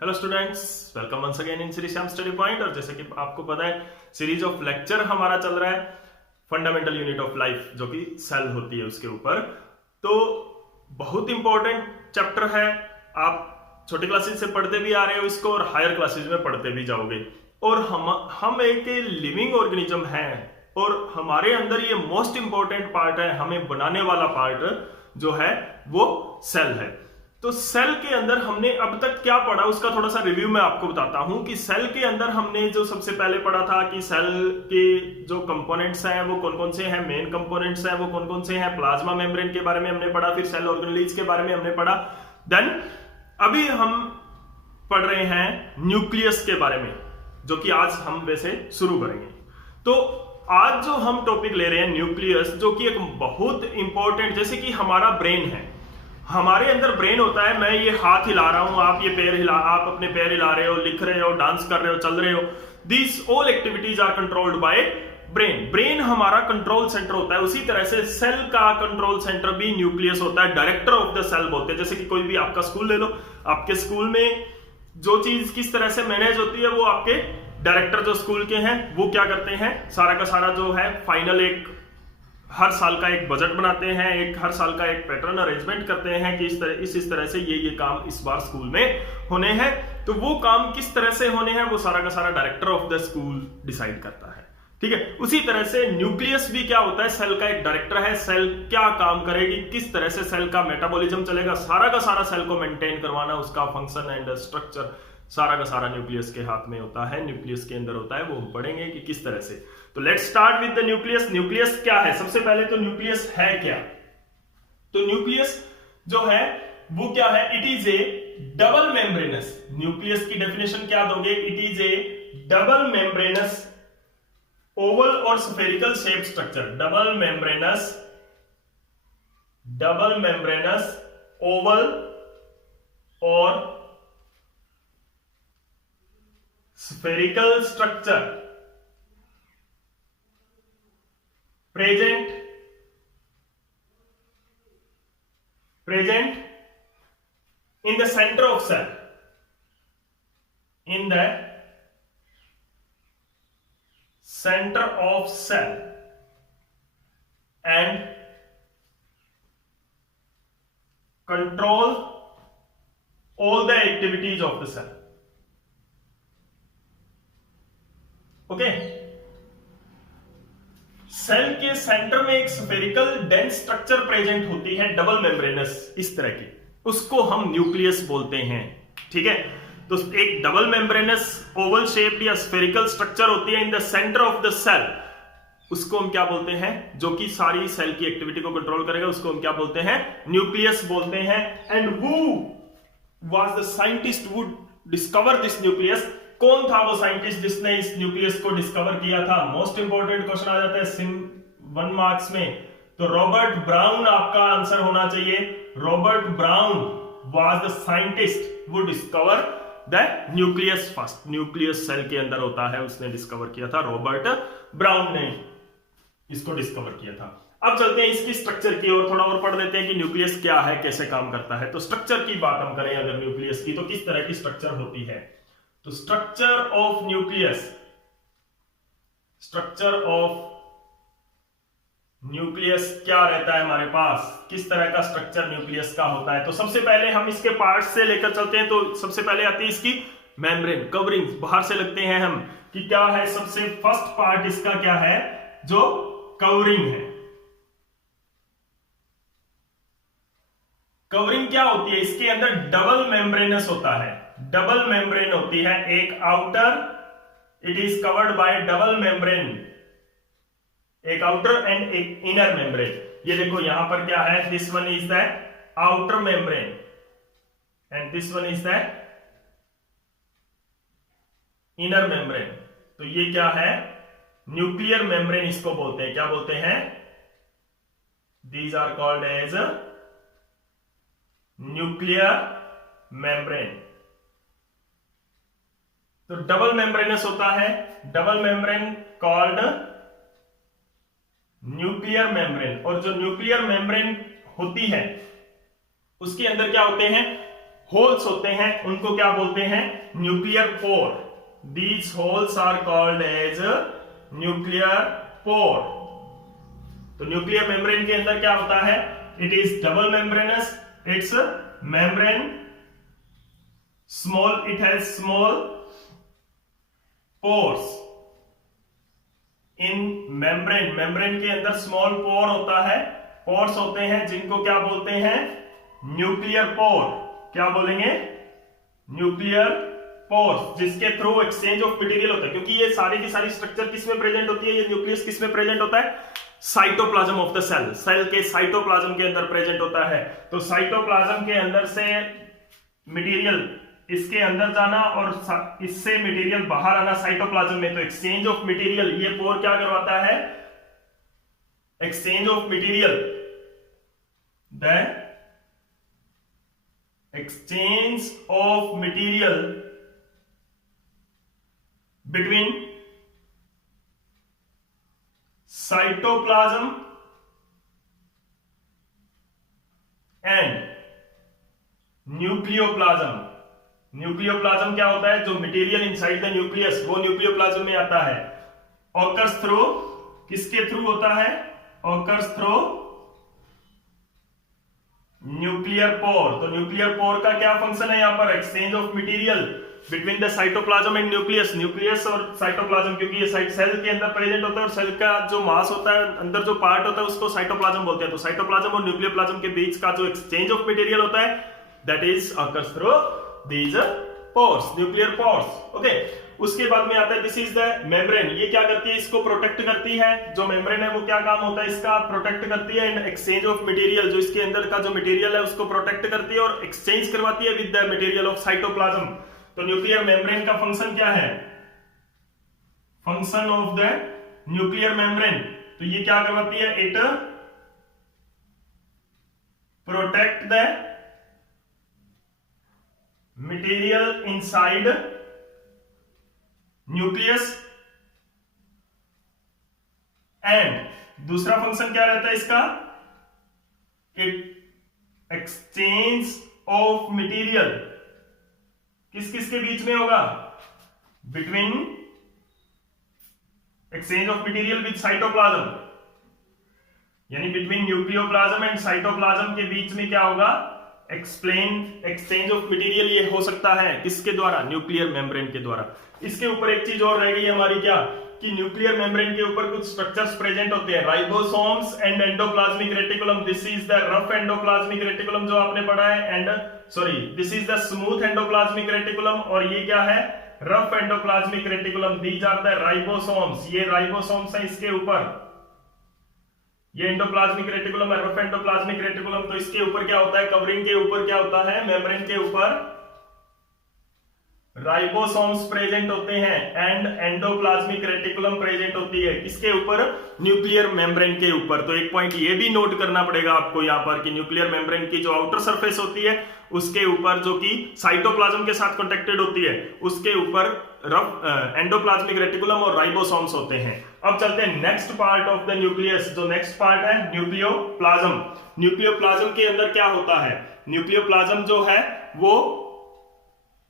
Hello students, welcome once again in Shri Shyam study point. और जैसे कि आपको पता है, सीरीज ऑफ लेक्चर हमारा चल रहा है फंडामेंटल यूनिट ऑफ लाइफ, जो कि सेल होती है उसके ऊपर। तो बहुत इंपॉर्टेंट चैप्टर है। आप छोटी क्लासेस से पढ़ते भी आ रहे हो इसको और हायर क्लासेस में पढ़ते भी जाओगे। और हम एक लिविंग ऑर्गेनिज्म है और हमारे अंदर ये मोस्ट इंपॉर्टेंट पार्ट है, हमें बनाने वाला पार्ट जो है वो सेल है। तो सेल के अंदर हमने अब तक क्या पढ़ा उसका थोड़ा सा रिव्यू मैं आपको बताता हूं कि सेल के अंदर हमने जो सबसे पहले पढ़ा था कि सेल के जो कंपोनेंट्स हैं वो कौन कौन से हैं, मेन कंपोनेंट्स हैं वो कौन कौन से हैं, प्लाज्मा मेम्ब्रेन के बारे में हमने पढ़ा, फिर सेल ऑर्गेनेल्स के बारे में हमने पढ़ा। देन अभी हम पढ़ रहे हैं न्यूक्लियस के बारे में, जो कि आज हम वैसे शुरू करेंगे। तो आज जो हम टॉपिक ले रहे हैं न्यूक्लियस, जो कि एक बहुत इंपॉर्टेंट, जैसे कि हमारा ब्रेन है, हमारे अंदर ब्रेन होता है। मैं ये हाथ हिला रहा हूं, आप ये पैर हिला, आप अपने पैर हिला रहे हो, लिख रहे हो, डांस कर रहे हो, चल रहे हो। These all activities are controlled by brain. Brain हमारा कंट्रोल सेंटर होता है। उसी तरह से सेल का कंट्रोल सेंटर भी न्यूक्लियस होता है, डायरेक्टर ऑफ द सेल बोलते हैं। जैसे कि कोई भी आपका स्कूल ले लो, आपके स्कूल में जो चीज किस तरह से मैनेज होती है, वो आपके डायरेक्टर जो स्कूल के हैं वो क्या करते हैं, सारा का सारा जो है फाइनल एक हर साल का एक बजट बनाते हैं, एक हर साल का एक पैटर्न अरेंजमेंट करते हैं कि इस तरह से ये काम इस बार स्कूल में होने हैं। तो वो काम किस तरह से होने हैं वो सारा का सारा director of the school decide करता है। ठीक है, उसी तरह से न्यूक्लियस भी क्या होता है, सेल का एक डायरेक्टर है। सेल क्या काम करेगी, किस तरह से सेल का मेटाबॉलिज्म चलेगा, सारा का सारा सेल को मेंटेन करवाना, उसका फंक्शन एंड स्ट्रक्चर सारा का सारा न्यूक्लियस के हाथ में होता है, न्यूक्लियस के अंदर होता है। वो हम पढ़ेंगे कि किस तरह से। तो let's start with the nucleus. Nucleus क्या है, सबसे पहले तो न्यूक्लियस है क्या। तो न्यूक्लियस जो है वो क्या है, it is a double membranous. Nucleus की डेफिनेशन क्या दोगे, it is a double membranous oval और spherical shape structure. Double membranous oval और spherical structure present in the center of cell, in the center of cell, and control all the activities of the cell. Okay, cell के centre में एक spherical dense structure present होती है, double membranous इस तरह की, उसको हम न्यूक्लियस बोलते हैं। ठीक है, तो एक डबल मेम्ब्रेनस ओवल शेप या स्फेरिकल स्ट्रक्चर होती है in the centre of the cell, उसको हम क्या बोलते हैं, जो कि सारी सेल की एक्टिविटी को कंट्रोल करेगा, उसको हम क्या बोलते हैं, न्यूक्लियस बोलते हैं। And who was the scientist who discover this nucleus, कौन था वो साइंटिस्ट जिसने इस न्यूक्लियस को डिस्कवर किया था। मोस्ट इंपॉर्टेंट क्वेश्चन आ जाता है सिम 1 मार्क्स में, तो रॉबर्ट ब्राउन आपका आंसर होना चाहिए। Robert Brown was the scientist who discover the nucleus first. Nucleus cell के अंदर होता है, उसने डिस्कवर किया था, रॉबर्ट ब्राउन ने इसको डिस्कवर किया था। अब चलते हैं इसकी स्ट्रक्चर की और थोड़ा और पढ़ लेते हैं कि न्यूक्लियस क्या है, कैसे काम करता है। तो स्ट्रक्चर की बात हम करें अगर न्यूक्लियस की, तो किस तरह की स्ट्रक्चर होती है। तो स्ट्रक्चर ऑफ न्यूक्लियस क्या रहता है हमारे पास, किस तरह का स्ट्रक्चर न्यूक्लियस का होता है। तो सबसे पहले हम इसके पार्ट्स से लेकर चलते हैं। तो सबसे पहले आती है इसकी मेम्ब्रेन, कवरिंग, बाहर से लगते हैं हम कि क्या है। सबसे फर्स्ट पार्ट इसका क्या है, जो कवरिंग है। कवरिंग क्या होती है, इसके अंदर डबल मेम्ब्रेनस होता है, डबल मेम्ब्रेन होती है, एक outer, it is covered by double membrane, एक आउटर एंड एक इनर मेम्ब्रेन। ये देखो यहां पर क्या है, this one is the outer membrane and this one is the inner membrane. तो ये क्या है, न्यूक्लियर मेम्ब्रेन इसको बोलते हैं। क्या बोलते हैं, these are called as nuclear membrane. तो डबल मेम्ब्रेनस होता है, double membrane called nuclear membrane. और जो न्यूक्लियर मेम्ब्रेन होती है उसके अंदर क्या होते हैं, होल्स होते हैं उनको क्या बोलते हैं? Nuclear pore. These holes are called as nuclear pore. तो न्यूक्लियर मेम्ब्रेन के अंदर क्या होता है? It is double membranous, it's membrane small, it has small pores in membrane. Membrane के अंदर स्मॉल पोर होता है, पोर्स होते हैं जिनको क्या बोलते हैं? न्यूक्लियर पोर। क्या बोलेंगे? न्यूक्लियर पोर्स, जिसके थ्रू एक्सचेंज ऑफ मटेरियल होता है। क्योंकि ये सारी की सारी स्ट्रक्चर किसमें प्रेजेंट होती है? ये न्यूक्लियस किसमें प्रेजेंट होता है? Cytoplasm of the cell. Cell के साइटोप्लाज्म के अंदर प्रेजेंट होता है। तो साइटोप्लाज्म के अंदर से मटेरियल इसके अंदर जाना और इससे मटेरियल बाहर आना साइटोप्लाज्म में। तो एक्सचेंज ऑफ मटेरियल, ये पोर क्या करवाता है? Exchange of material, the exchange of material between cytoplasm and nucleoplasm. Nucleoplasm क्या होता है? जो मटेरियल इनसाइड द न्यूक्लियस वो न्यूक्लियोप्लाज्म में आता है। ऑकर्स थ्रू, किसके थ्रू होता है? Occurs through nuclear pore. तो न्यूक्लियर पोर का क्या फंक्शन है यहां पर? Exchange of material between the cytoplasm and nucleus. Nucleus और साइटोप्लाज्म, क्योंकि ये सेल के अंदर प्रेजेंट होता है और सेल का जो मास होता है, अंदर जो पार्ट होता है उसको साइटोप्लाज्म बोलते हैं। तो साइटोप्लाज्म और न्यूक्लियोप्लाज्म के बीच का जो एक्सचेंज ऑफ मटेरियल होता है, that is occurs through these pores, nuclear pores. Okay, उसके बाद में आता है दिस इज द मेम्ब्रेन। ये क्या करती है? इसको प्रोटेक्ट करती है। जो मेम्ब्रेन है वो क्या काम होता है इसका? प्रोटेक्ट करती है एंड एक्सचेंज ऑफ मटेरियल, जो इसके अंदर का जो मटेरियल है उसको प्रोटेक्ट करती है और एक्सचेंज करवाती है with the material of cytoplasm. तो न्यूक्लियर मेम्ब्रेन का फंक्शन क्या है? Function of the nuclear membrane, तो ये क्या करवाती है? It protect the material inside nucleus and दूसरा फंक्शन क्या रहता है इसका? इट एक्सचेंज ऑफ मटेरियल किस किस के बीच में होगा? Between exchange of material with cytoplasm, यानी बिटवीन न्यूक्लियोप्लाज्म एंड साइटोप्लाज्म के बीच में क्या होगा? Exchange of material. ये हो सकता है किसके द्वारा? न्यूक्लियर मेम्ब्रेन के द्वारा। इसके ऊपर एक चीज और रह गई हमारी, क्या कि न्यूक्लियर मेम्ब्रेन के ऊपर कुछ स्ट्रक्चर्स प्रेजेंट होते हैं, ribosomes and endoplasmic reticulum. This is the rough endoplasmic reticulum जो आपने पढ़ा है, and sorry this is the smooth endoplasmic reticulum, और ये क्या है? Rough endoplasmic reticulum. These are the ribosomes. ये राइबोसोम्स है इसके ऊपर। ये एंडोप्लाज्मिक रेटिकुलम है, रफ एंडोप्लाज्मिक रेटिकुलम। तो इसके ऊपर क्या होता है? कवरिंग के ऊपर क्या होता है? मेम्ब्रेन के ऊपर राइबोसोम्स प्रेजेंट होते हैं एंड एंडोप्लाज्मिक रेटिकुलम प्रेजेंट होती है। किसके ऊपर? न्यूक्लियर मेम्ब्रेन के ऊपर। तो एक पॉइंट ये भी नोट करना पड़ेगा आपको यहां पर कि न्यूक्लियर मेम्ब्रेन की जो आउटर सरफेस होती है उसके ऊपर, जो कि साइटोप्लाज्म के साथ कॉन्टेक्टेड होती है, उसके ऊपर रफ एंडोप्लाज्मिक रेटिकुलम और राइबोसोम्स होते हैं। अब चलते हैं next part of the nucleus. जो नेक्स्ट पार्ट है न्यूक्लियोप्लाज्म। न्यूक्लियोप्लाज्म के अंदर क्या होता है? न्यूक्लियोप्लाज्म जो है वो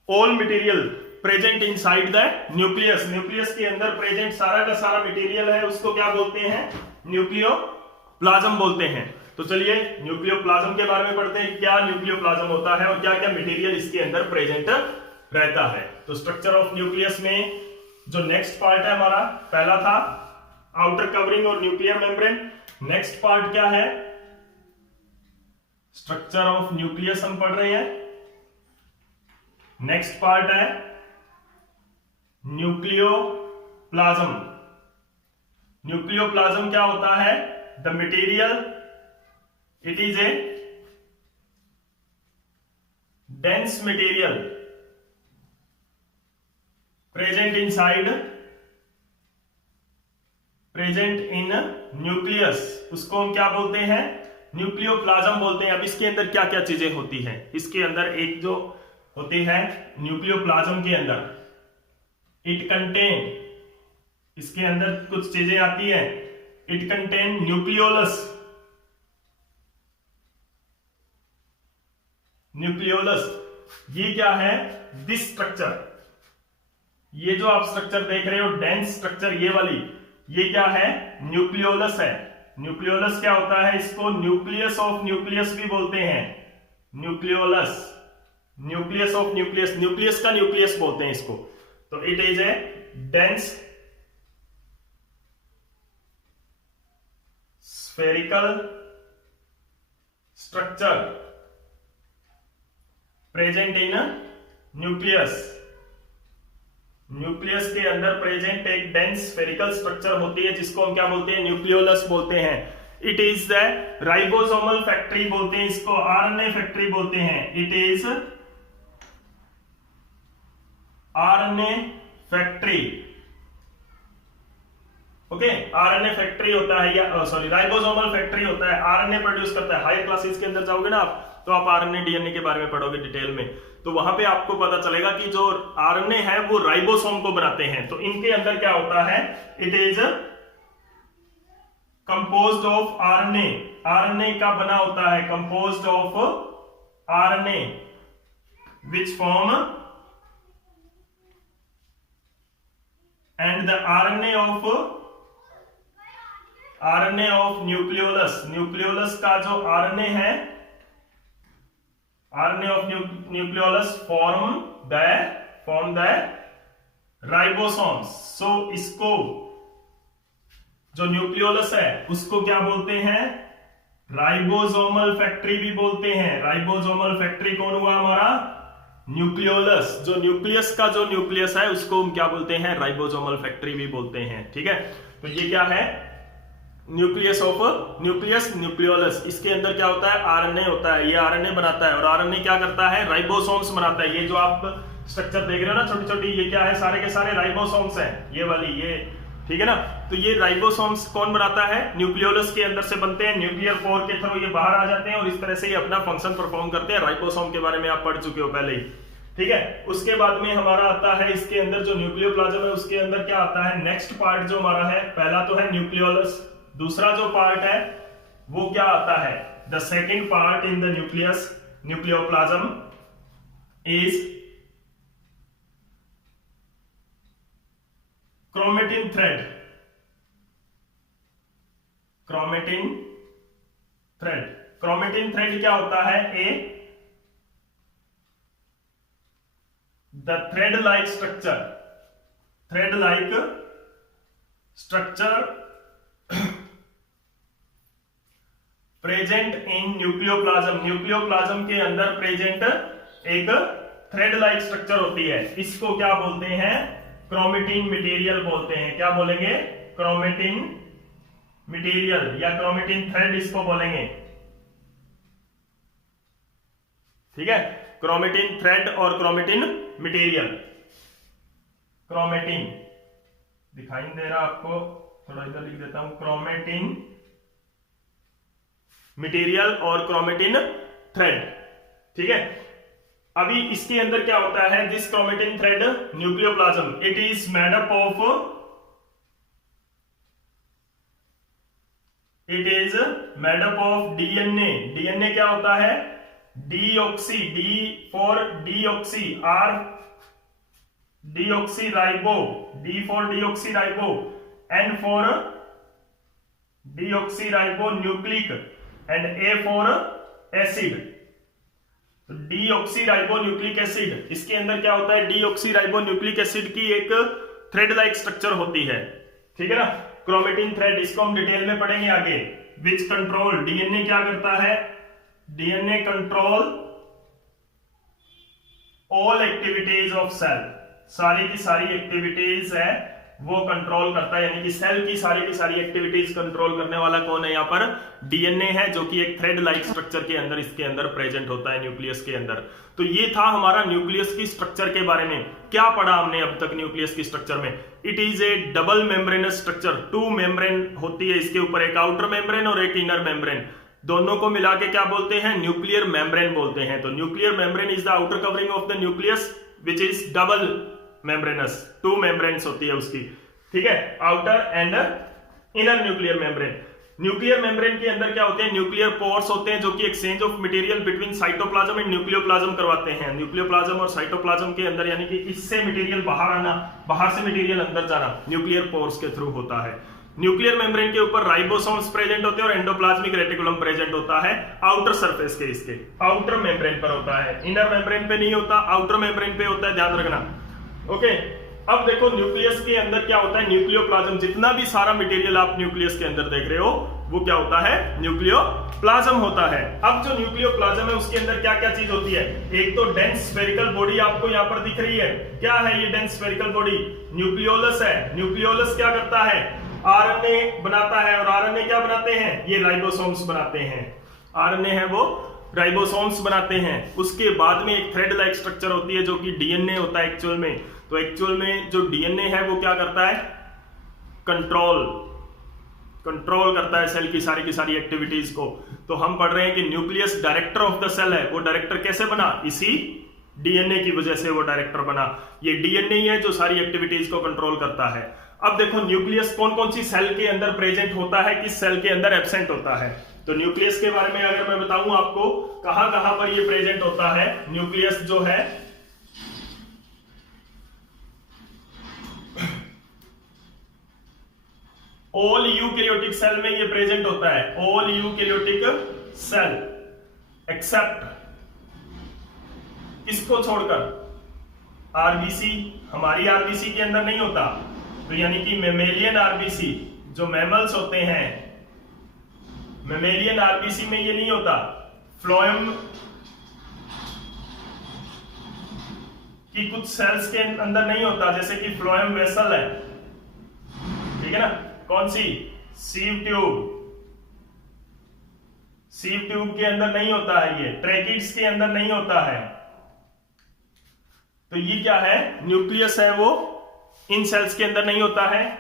all material present inside the nucleus. Nucleus के अंदर प्रेजेंट सारा का सारा मटेरियल है, उसको क्या बोलते हैं? न्यूक्लियोप्लाज्म बोलते हैं। तो चलिए न्यूक्लियोप्लाज्म के बारे में पढ़ते हैं, क्या न्यूक्लियोप्लाज्म होता है और क्या क्या मटेरियल इसके अंदर प्रेजेंट रहता है। तो स्ट्रक्चर ऑफ न्यूक्लियस में जो नेक्स्ट पार्ट है हमारा, पहला था आउटर कवरिंग और न्यूक्लियर मेम्ब्रेन। नेक्स्ट पार्ट क्या है? स्ट्रक्चर ऑफ न्यूक्लियस हम पढ़ रहे हैं। नेक्स्ट पार्ट है न्यूक्लियोप्लाज्म। न्यूक्लियोप्लाज्म क्या होता है? The material, it is A dense material present in nucleus, उसको हम क्या बोलते हैं? न्यूक्लियोप्लाज्म बोलते हैं। अब इसके अंदर क्या क्या चीजें होती हैं? इसके अंदर एक जो होती है न्यूक्लियोप्लाज्म के अंदर, इट कंटेन, इसके अंदर कुछ चीजें आती हैं। इट कंटेन न्यूक्लियोलस, ये क्या है, दिस स्ट्रक्चर, ये जो आप स्ट्रक्चर देख रहे हो डेंस स्ट्रक्चर, ये वाली, ये क्या है, न्यूक्लियोलस है। न्यूक्लियोलस क्या होता है, इसको न्यूक्लियस ऑफ न्यूक्लियस भी बोलते हैं, nucleolus, nucleus of nucleus, nucleus का न्यूक्लियस बोलते हैं इसको। तो it is A dense spherical structure present in nucleus, nucleus के अंदर प्रेजेंट एक डेंस स्फेरिकल स्ट्रक्चर होती है जिसको हम क्या बोलते हैं, न्यूक्लियोलस बोलते हैं। It is the ribosomal factory बोलते हैं इसको, आरएनए फैक्ट्री बोलते हैं। It is RNA factory, okay, RNA factory होता है, या सॉरी राइबोसोमल फैक्ट्री होता है, आरएनए प्रोड्यूस करता है। हायर क्लासेस के अंदर जाओगे ना आप, तो आप आरएनए डीएनए के बारे में पढ़ोगे डिटेल में, तो वहां पे आपको पता चलेगा कि जो आरएनए है वो राइबोसोम को बनाते हैं। तो इनके अंदर क्या होता है, it is composed of RNA, RNA का बना होता है, composed of RNA which form and the RNA of nucleolus, nucleolus का जो आरएनए है, RNA of nucleolus form the ribosomes. So इसको जो न्यूक्लियोलस है उसको क्या बोलते हैं, राइबोसोमल फैक्ट्री भी बोलते हैं। राइबोसोमल फैक्ट्री कौन हुआ हमारा, न्यूक्लियोलस, जो न्यूक्लियस का जो न्यूक्लियस है उसको हम क्या बोलते हैं, राइबोसोमल फैक्ट्री भी बोलते हैं। ठीक है, तो ये क्या है, न्यूक्लियस ऑफ न्यूक्लियस, न्यूक्लियोलस, इसके अंदर क्या होता है, आरएनए होता है, ये आरएनए बनाता है, और आरएनए क्या करता है, राइबोसोम्स बनाता है। ये जो आप स्ट्रक्चर देख रहे हो ना छोटी छोटी, ये क्या है, सारे के सारे राइबोसोम्स हैं, ये वाली, ये, ठीक है ना। तो ये राइबोसोम्स कौन बनाता है, न्यूक्लियोलस के अंदर से बनते हैं, न्यूक्लियर पोर के थ्रू ये बाहर आ जाते हैं और इस तरह से ये अपना फंक्शन परफॉर्म करते हैं। राइबोसोम के बारे में आप पढ़ चुके हो पहले ही, ठीक है। उसके बाद में हमारा आता है इसके अंदर जो न्यूक्लियोप्लाज्म है, उसके अंदर क्या आता है, नेक्स्ट पार्ट जो हमारा है, पहला तो है न्यूक्लियोलस, दूसरा जो पार्ट है वो क्या आता है, the second part in the nucleus, nucleoplasm is chromatin thread, chromatin thread. Chromatin thread क्या होता है, the thread like structure, thread like structure present in nucleoplasm, nucleoplasm के अंदर प्रेजेंट एक थ्रेड लाइक स्ट्रक्चर होती है, इसको क्या बोलते हैं, क्रोमेटिन मटेरियल बोलते हैं। क्या बोलेंगे, क्रोमेटिन मटेरियल या क्रोमेटिन थ्रेड इसको बोलेंगे, ठीक है। क्रोमेटिन थ्रेड और क्रोमेटिन मटेरियल, क्रोमेटिन दिखाई नहीं दे रहा आपको, थोड़ा इधर लिख देता हूं, क्रोमेटिन मटेरियल और क्रोमेटिन थ्रेड, ठीक है। अभी इसके अंदर क्या होता है, this chromatin thread nucleoplasm, it is made up of, it is made up of DNA. DNA क्या होता है, deoxy, D for deoxy, R deoxy ribo, D for deoxy ribo, N for deoxy ribo nucleic, and A for acid. तो deoxy ribo nucleic acid, इसके अंदर क्या होता है, deoxy ribo nucleic acid की एक थ्रेड लाइक स्ट्रक्चर होती है, ठीक है ना। क्रोमेटिन थ्रेड, इसको हम डिटेल में पढ़ेंगे आगे। विच कंट्रोल, डीएनए क्या करता है, DNA control all activities of cell, सारी की सारी एक्टिविटीज है वो कंट्रोल करता है, यानी कि सेल की सारी एक्टिविटीज कंट्रोल करने वाला कौन है, यहां पर डीएनए है, जो कि एक थ्रेड लाइक स्ट्रक्चर के अंदर, इसके अंदर प्रेजेंट होता है न्यूक्लियस के अंदर। तो ये था हमारा न्यूक्लियस की स्ट्रक्चर के बारे में। क्या पढ़ा हमने अब तक न्यूक्लियस की स्ट्रक्चर में, it is a double membranous structure, 2 membrane होती है इसके ऊपर, एक आउटर मेम्ब्रेन और एक इनर मेम्ब्रेन, दोनों को मिला के क्या बोलते हैं, न्यूक्लियर मेम्ब्रेन बोलते हैं। तो nuclear membrane is the outer covering of the nucleus which is double membranes, 2 membranes होती है उसकी, ठीक है, outer and inner nuclear membrane. Nuclear membrane के अंदर क्या होते हैं, न्यूक्लियर पोर्स होते हैं जो कि exchange of material between cytoplasm and nucleoplasm करवाते हैं। न्यूक्लियोप्लाज्म और साइटोप्लाज्म के अंदर यानी कि इससे मटेरियल बाहर आना, बाहर से मटेरियल अंदर जाना न्यूक्लियर पोर्स के थ्रू होता है। न्यूक्लियर मेम्ब्रेन के ऊपर राइबोसोम्स प्रेजेंट होते हैं और एंडोप्लाज्मिक रेटिकुलम प्रेजेंट होता है आउटर सरफेस के, इसके आउटर मेम्ब्रेन पर होता है, इनर मेम्ब्रेन पे नहीं होता, आउटर मेम्ब्रेन पे होता है, ध्यान रखना। ओके, अब देखो न्यूक्लियस के अंदर क्या होता है, न्यूक्लियोप्लाज्म, जितना भी सारा मटेरियल आप न्यूक्लियस के अंदर देख रहे हो वो क्या होता है, न्यूक्लियोप्लाज्म होता है। अब जो न्यूक्लियोप्लाज्म है उसके अंदर क्या क्या चीज होती है, एक तो डेंस स्फेरिकल बॉडी आपको यहाँ पर दिख रही है, क्या है ये डेंस स्फेरिकल बॉडी, न्यूक्लियोलस है। न्यूक्लियोलस क्या करता है, आरएनए बनाता है, और आरएनए क्या बनाते हैं, ये राइबोसोम्स बनाते हैं, आरएनए है वो राइबोसोम्स बनाते हैं। उसके बाद में एक थ्रेड लाइक स्ट्रक्चर होती है जो कि डीएनए होता है एक्चुअल में। तो एक्चुअल में जो डीएनए है वो क्या करता है, कंट्रोल करता है सेल की सारी एक्टिविटीज को। तो हम पढ़ रहे हैं कि nucleus director of the cell है। वो डायरेक्टर कैसे बना, इसी डीएनए की वजह से वो डायरेक्टर बना। ये डीएनए ही है जो सारी एक्टिविटीज को कंट्रोल करता है। अब देखो न्यूक्लियस कौन कौन सी सेल के अंदर प्रेजेंट होता है, किस सेल के अंदर एब्सेंट होता है। तो न्यूक्लियस के बारे में अगर मैं बताऊं आपको कहां कहां पर ये प्रेजेंट होता है, न्यूक्लियस जो है ऑल यूकैरियोटिक सेल में ये प्रेजेंट होता है, ऑल यूकैरियोटिक सेल एक्सेप्ट किसको छोड़कर, आरबीसी, हमारी आरबीसी के अंदर नहीं होता। तो यानी कि मेमेलियन आरबीसी, जो मैमल्स होते हैं, मेमेलियन आरबीसी में ये नहीं होता। फ्लोएम की कुछ सेल्स के अंदर नहीं होता, जैसे कि फ्लोएम वेसल है, ठीक है ना, कौन सी, सीव ट्यूब, सीव ट्यूब के अंदर नहीं होता है ये, ट्रैकिड्स के अंदर नहीं होता है। तो ये क्या है, न्यूक्लियस है वो इन सेल्स के अंदर नहीं होता है,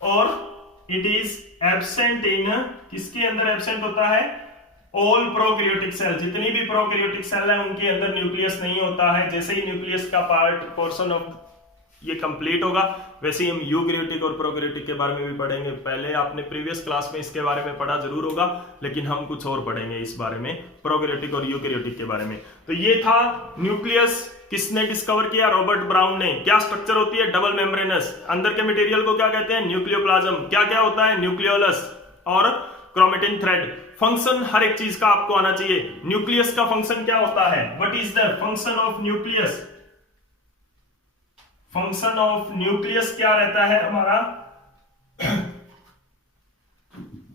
और इट इज एब्सेंट इन, किसके अंदर एब्सेंट होता है, ऑल प्रोकैरियोटिक सेल, जितनी भी प्रोकैरियोटिक सेल है उनके अंदर न्यूक्लियस नहीं होता है। जैसे ही न्यूक्लियस का पार्ट पोर्शन ऑफ ये कंप्लीट होगा वैसे ही हम यूकैरियोटिक और प्रोकैरियोटिक के बारे में भी पढ़ेंगे। पहले आपने प्रीवियस क्लास में इसके बारे में पढ़ा जरूर होगा, लेकिन हम कुछ और पढ़ेंगे इस बारे में, प्रोकैरियोटिक और यूकैरियोटिक के बारे में। तो ये था न्यूक्लियस, किसने डिस्कवर किया, रॉबर्ट ब्राउन ने। क्या स्ट्रक्चर होती है, डबल मेम्ब्रेनस, अंदर के मटेरियल को क्या कहते हैं, न्यूक्लियोप्लाज्म। क्या क्या होता है, न्यूक्लियोलस और क्रोमेटिन थ्रेड। फंक्शन हर एक चीज का आपको आना चाहिए। न्यूक्लियस का फंक्शन क्या होता है, what is the function of nucleus, function of nucleus क्या रहता है हमारा,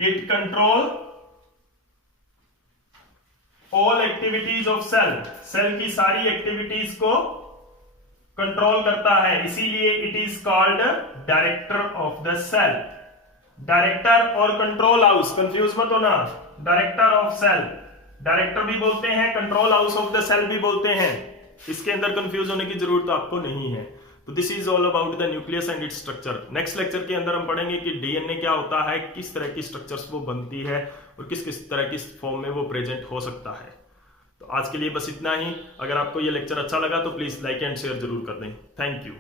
it control all activities of cell, cell की सारी एक्टिविटीज को कंट्रोल करता है, इसीलिए it is called director of the cell. Director और कंट्रोल हाउस कंफ्यूज मत होना, डायरेक्टर ऑफ सेल, डायरेक्टर भी बोलते हैं, control house of the cell भी बोलते हैं, इसके अंदर कंफ्यूज होने की जरूरत आपको नहीं है। तो this is all about the nucleus and its structure. Next lecture के अंदर हम पढ़ेंगे कि डीएनए क्या होता है, किस तरह की स्ट्रक्चर्स वो बनती है और किस किस तरह की फॉर्म में वो प्रेजेंट हो सकता है। तो आज के लिए बस इतना ही। अगर आपको ये लेक्चर अच्छा लगा तो प्लीज लाइक एंड शेयर जरूर कर दें। Thank you.